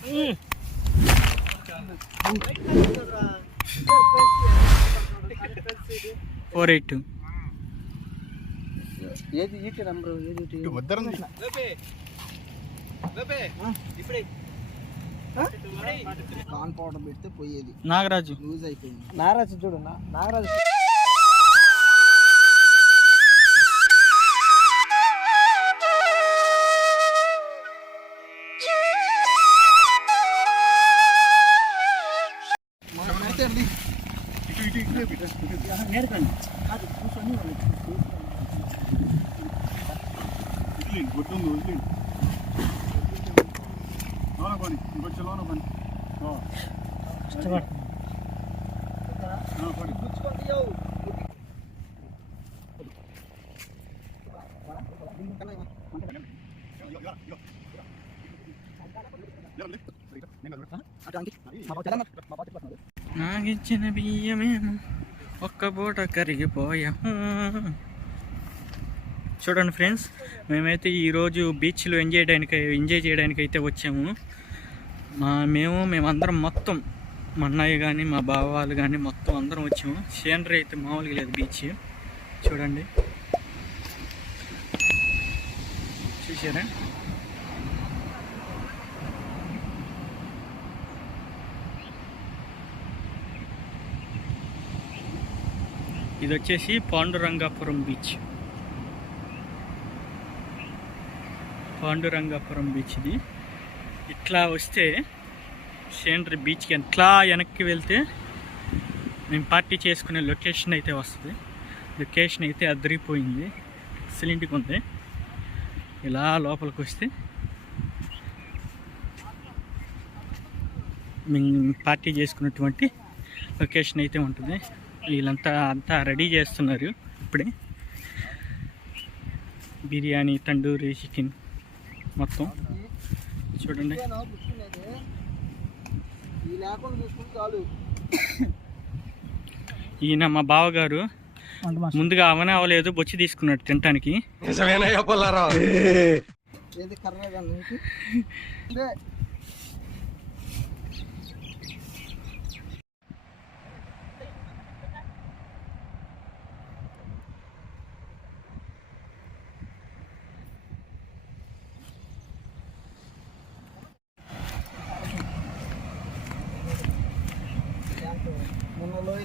482 ఏది ఈటి నంబర్ ఏది వద్దరండి కాన్ పౌడర్ పెడితే పోయేది. నాగరాజు లూజ్ అయిపోయింది. నాగరాజు చూడు, నాగరాజు నాగిచ్చిన బియ్యమేమో ఒక్క పూట కరిగిపోయా. చూడండి ఫ్రెండ్స్, మేమైతే ఈరోజు బీచ్లో ఎంజాయ్ చేయడానికి అయితే వచ్చాము. మేమందరం మొత్తం మా అన్నయ్య కానీ మా బావ వాళ్ళు కానీ మొత్తం అందరం వచ్చాము. సీనరీ అయితే మామూలుగా లేదు. బీచ్ చూడండి, చూసారా? ఇది వచ్చేసి పాండురంగాపురం బీచ్. పాండురంగాపురం బీచ్ ఇది. ఇట్లా వస్తే సీనరీ బీచ్కి ఎట్లా వెనక్కి వెళ్తే మేము పార్టీ చేసుకునే లొకేషన్ అయితే వస్తుంది. లొకేషన్ అయితే అదిరిపోయింది, ఎక్సలెంట్గా ఉంది. ఇలా లోపలికి వస్తే మేము పార్టీ చేసుకున్నటువంటి లొకేషన్ అయితే ఉంటుంది. వీళ్ళంతా రెడీ చేస్తున్నారు ఇప్పుడే. బిర్యానీ, తండూరి చికెన్ మొత్తం చూడండి. ఈయన మా బావగారు ముందుగా అవనే అవ్వలేదు, బొచ్చి తీసుకున్నాడు తినటానికి.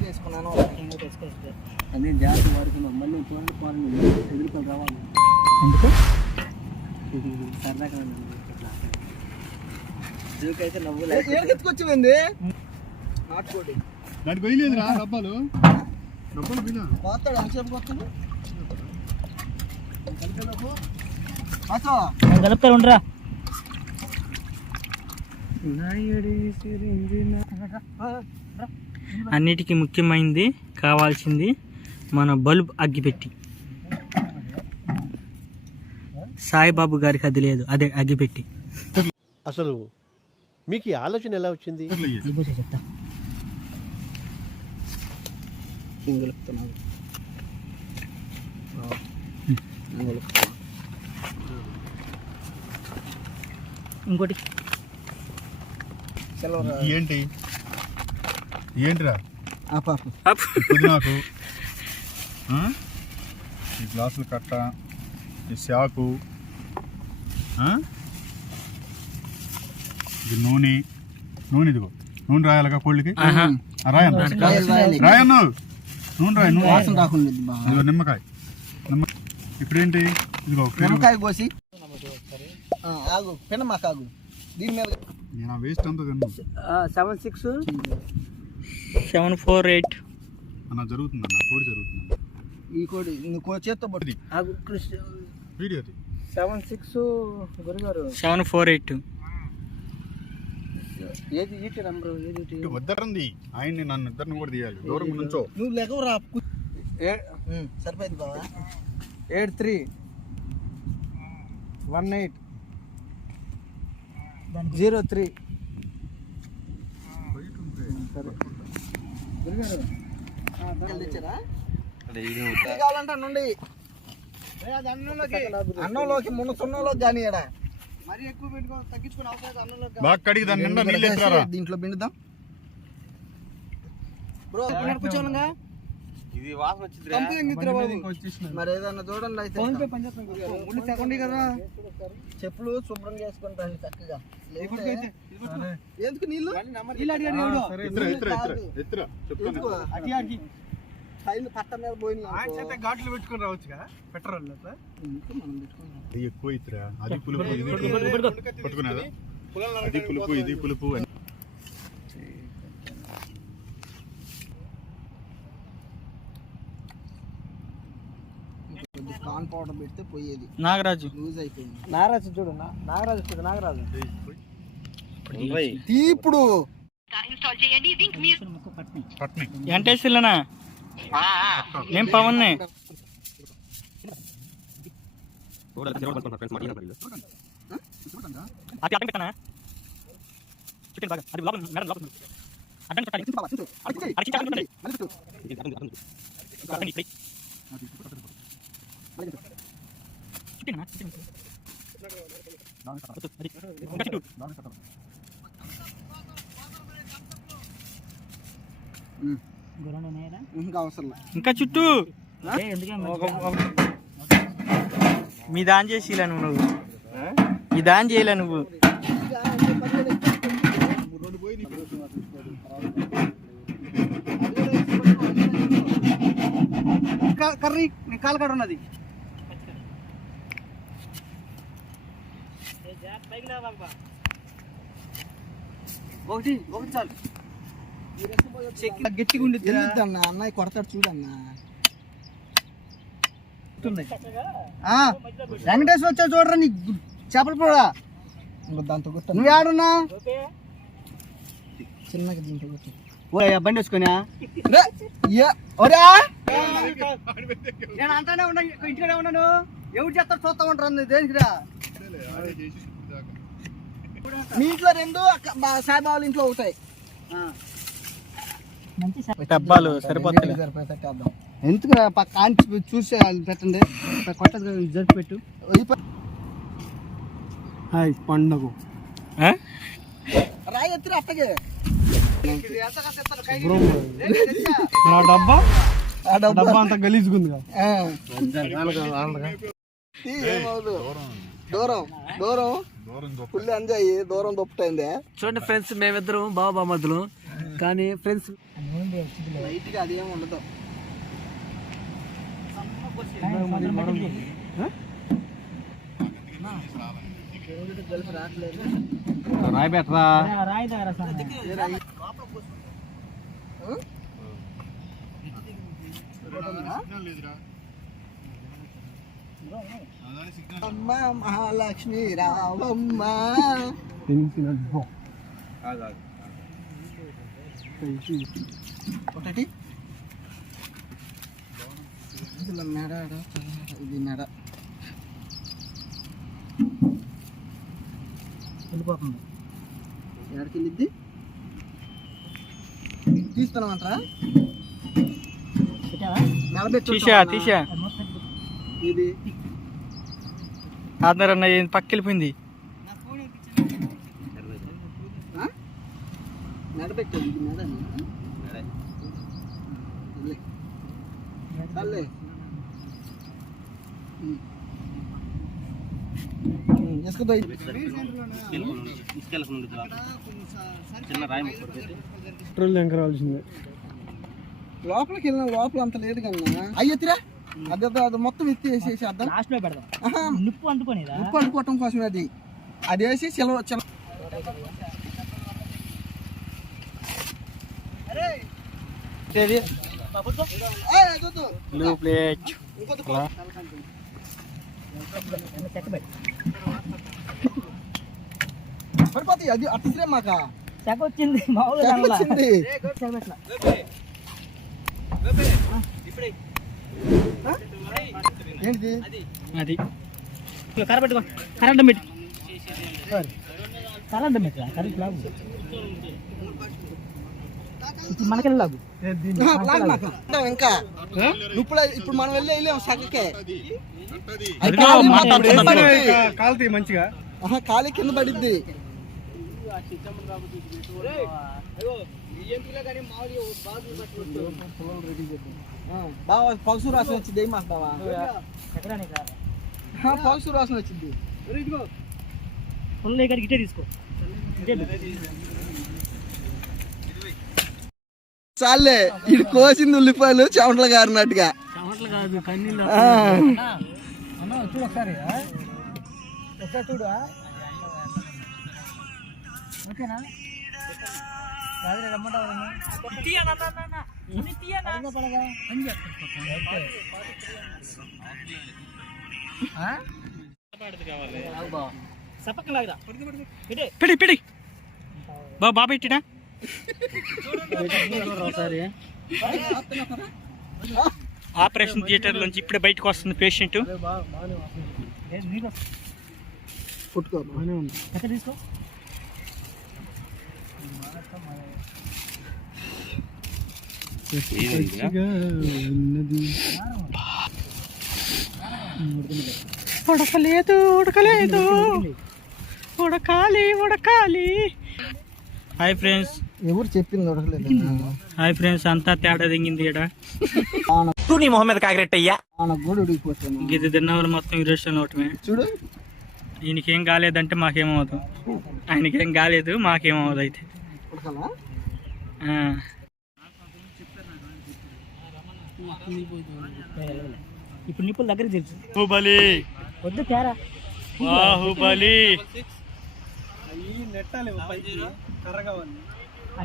వేసుకున్నాను అదే జాగ్రత్త వాడుకున్నాం. మళ్ళీ ఎదుర్కొని రావాలి. ఎందుకు సరదాగా అయితే నవ్వు ఎత్తుకొచ్చిపోయింది. నాటుకోడి దానికి పోయలేదురా డబ్బాలు పోతాడు. ఎంతసేపు వస్తాడు కలుపుతారు. ఉండరా అన్నిటికీ ముఖ్యమైనది కావాల్సింది మన బల్బ్ అగ్గిపెట్టి. సాయిబాబు గారికి అది లేదు, అదే అగ్గిపెట్టి. అసలు మీకు ఈ ఆలోచన ఎలా వచ్చింది? చెప్తా. ఇంకోటి ఏంటిరా నాకు ఈ గ్లాసులు కట్ట, ఈ శాకు, ఇది నూనె. ఇదిగో నూనె రాయాలిగా కోళ్ళకి. రాయను నూనె రాయి. ఇదిగో నిమ్మకాయ. ఇప్పుడేంటి? ఇదిగో నిమ్మకాయ కోసి పెనమాకాగు దీని మీద నేను ఆ వేస్ట్ అంతా తిన్నాను. 748 అన్న జరుగుతుందన్న, కోడి జరుగుతుంది. ఈ కోడి చేత్తో పట్టి వీడియో 76 గురుగారు 748 ఏది ఈటి నంబర్ ఏది వద్దరండి. ఆయన్ని నన్ను ఇద్దరిని కూడా తీయాలి. దూరం నుంచో నువ్వు లెగవరా. సరిపోయింది బావా. 831803. సరే గురుగారు కావాలంటే నుండి అన్నంలోకి మున్న సున్నంలోకి కానీ ఎడా మరి ఎక్కువ పెట్టుకో, తగ్గించుకొని అవసరం అన్నంలో బాగా కడిగి దాని నిండా నీళ్ళు ఎత్తురా. దీంట్లో పిండుదాం బ్రో. కూర్చోనుగా ఇది వాసన వచ్చింది మరి ఏదన్నా చూడండి అయితే. ముళ్ళు తగ్గండి కదా, చెప్పులు శుభ్రం చేసుకుంటాను చక్కగా. ఎందుకు నీళ్ళు పట్ట మీద పోయింది. ఘాట్లు పెట్టుకుని రావచ్చుగా పెట్రోల్ మనం పెట్టుకున్నాం. అది ఎక్కువ ఇతరా. అది పులుపు ఇది పులుపు పట్టుకునేదా? అది పులుపు ఇది పులుపు. కార్న్ పౌడర్ పెడితే పోయేది. నాగరాజు లూజ్ అయిపోయింది. నాగరాజు చూడు, నాగరాజు ఇప్పుడు పట్ని ఎంటేసిల్లనా నేను పవన్నే. అది అడ్డం పెట్టానా? చుట్టూ బాగా అది లోపల మేడం లోపల అడ్డం పెట్టాలి. అది చిన్న అడ్డం ఇంకా అవసరం ఇంకా చుట్టూ మీ దాని చేసిలా నువ్వు ఈ దాని చేయలే నువ్వు. కర్రీ కాలు కాడ ఉన్నది. ఒకటి చాలు. గట్టిగా ఉండి అన్న, అన్నయ్య కొడతాడు చూడన్నా. వెంకటేశ్వర వచ్చా చూడరా నీ చేపల కూడా. దాంతో కొట్ట. నువ్వు ఆడున్నా చిన్నగా దీంతో కొట్టు. బండి వేసుకున్నా నేను అంటానే ఉన్నా, ఇంటికానే ఉన్నాను. ఎవరు చేస్తారు చూస్తా ఉంటారు దేనికిరా. మీ ఇంట్లో 2, సాయిబాబుల ఇంట్లో అవుతాయి. డబ్బాలు సరిపోతాయి. ఎందుకు పక్క చూసి పెట్టండి. కొట్టదు జరిపి పెట్టు. పండుగ రాయి ఎత్తురు అట్టగే. డబ్బా అంతా గలీజుకుందిగా. దూరం ఫుల్ ఎంజాయ్. దూరం దొప్పుటైందే. చూడండి ఫ్రెండ్స్, మేమిద్దరం బామద్దులు, కానీ ఫ్రెండ్స్ లైట్గా అది ఏమి ఉండదు. రాయి పెట్టరా. అమ్మ మహాలక్ష్మి రావమ్మ. ఒకటి మెడ, ఇది మెడ వెళ్ళిపోతుంది. ఎక్కడికి వెళ్ళిద్ది తీస్తున్నామంటారా? తీసా ఇది ఆదరణ పక్క వెళ్ళిపోయింది. మెడ పెట్టండి. మెడ లోపలికి వెళ్ళిన లోపల అంత లేదు కన్నా. అయ్యెత్తిరా అది మొత్తం ఎత్తి వేసేసి అర్థం నిప్పు అనుకోవటం కోసమే అది వేసి చిలవ పడిపోతాయి. అది అట్టిరే మాక వచ్చింది. ఏంటిది? అది కరెంట్ పెట్టుకో. కరెంట్ పెట్టి మనకెళ్ళి లాగు ఇంకా ఇప్పుడు మనం వెళ్ళాం సగకే కాలుతాయి మంచిగా. ఆహా ఖాళీ కింద పడిద్ది. బావా పౌసు రాసం వచ్చింది ఏం మాకు బావా పౌసు రాసం వచ్చింది. గిట్టే తీసుకో. చాలే ఇది కోసింది ఉల్లిపాయలు చెమటలు గారినట్టుగా. కాదు కన్నీళ్ళు చూడు ఒకసారి చూడు ఓకేనా. పిడి బాబా పెట్టినా ఆపరేషన్ థియేటర్ నుంచి ఇప్పుడే బయటకు వస్తుంది పేషెంట్. తీసుకో ఉడకలేదు ఉడకలేదు ఉడకాలి. హాయ్ ఫ్రెండ్స్, ఎవరు చెప్పింది ఉడకలేదు. హాయ్ ఫ్రెండ్స్, అంతా తేడా దిగింది ఇక్కడ. నీ మొహం మీద కాకిరెట్టయ్యా కూడా ఉడికిపోతాను. ఇది తిన్నవాళ్ళు మొత్తం ఇరేషన్ అవటమే. చూడు ఈయనకేం కాలేదంటే మాకేమవుతాం, ఆయనకేం కాలేదు మాకేమవుతుంది అయితే. ఉడకాలా ఇప్పుడు నిప్పుల దగ్గర తెలుసు. బాహుబలి వద్దు తేరా బాహుబలి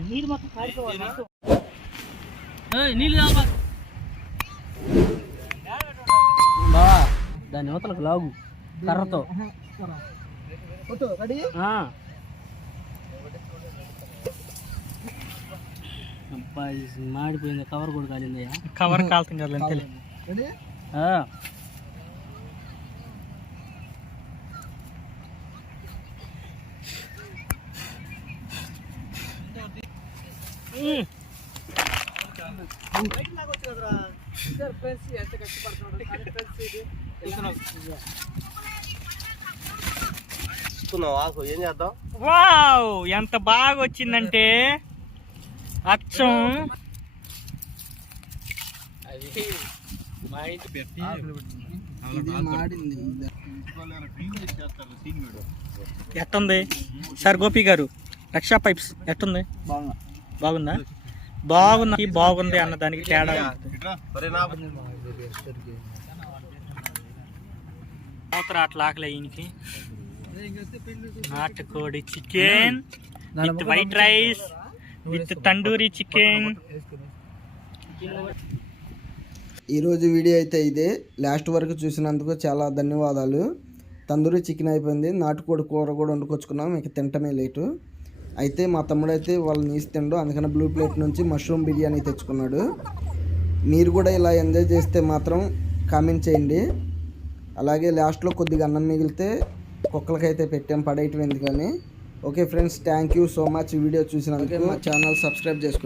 నీళ్ళు మొత్తం కారిపోవాలి. నీళ్ళు బావా దాని అవతలకు లాగు కర్రతో. రెడీ మాడిపోయింది. కవర్ కూడా కాలిందయ్యా. కవర్ కాలుతుంది కదా అంతే. రెడీ వావ్ ఎంత బాగా వచ్చిందంటే అచ్చం ఎట్టుంది సార్ గోపి గారు? రక్షా పైప్స్ ఎట్టుంది? బాగుందా? బాగుంది అన్న దానికి తేడా. అట్లా ఆకలే ఈయనకి. నాటుకోడి chicken with white rice with tandoori chicken. ఈరోజు వీడియో అయితే ఇదే. లాస్ట్ వరకు చూసినందుకు చాలా ధన్యవాదాలు. తందూరి చికెన్ అయిపోయింది, నాటుకోడి కూర కూడా వండుకొచ్చుకున్నాం, ఇక తింటమే లేటు. అయితే మా తమ్ముడైతే వాళ్ళు నీసి తిండు, అందుకని బ్లూ ప్లేట్ నుంచి మష్రూమ్ బిర్యానీ తెచ్చుకున్నాడు. మీరు కూడా ఇలా ఎంజాయ్ చేస్తే మాత్రం కామెంట్ చేయండి. అలాగే లాస్ట్లో కొద్దిగా అన్నం మిగిలితే కుక్కలకైతే పెట్టాం, పడేయటం ఎందుకని. Okay friends, thank you so much video చూసినందుకు. మా ఛానల్ సబ్స్క్రైబ్ చేసుకోండి.